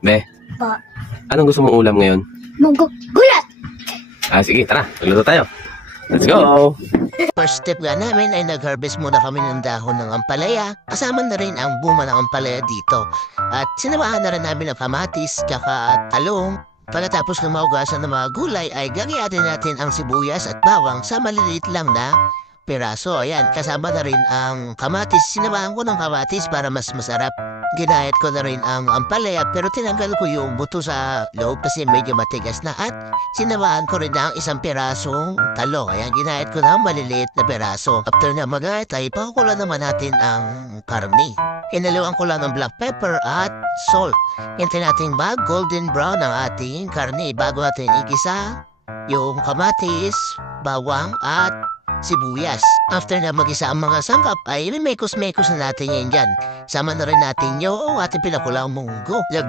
Be, Pa. anong gusto mong ulam ngayon? Gulat! Sige, tara. Magluto tayo. Let's go! First step nga namin ay nag-harvest muna kami ng dahon ng ampalaya. Kasama na rin ang bunga ng ampalaya dito. At sinamahan na rin namin ang kamatis, tsaka talong. Pagkatapos ng maugasan ng mga gulay ay gagayatin natin ang sibuyas at bawang sa maliliit lang na piraso. Ayan, kasama na rin ang kamatis. Sinamahan ko ng kamatis para mas masarap. Ginayat ko na rin ang ampalaya pero tinanggal ko yung buto sa loob kasi medyo matigas na at sinamahan ko rin ang isang pirasong talong. Ayan, ginayat ko na ang maliliit na piraso. After na magayat ay pakukulan naman natin ang karne. Inaluan ko lang ng black pepper at salt. Hintay natin golden brown ang ating karne bago natin igisa yung kamatis, bawang at sibuyas. After na mag-isa ang mga sangkap ay mekos-mekos na natin yan dyan. Sama na rin natin yung ating pinakulang munggo.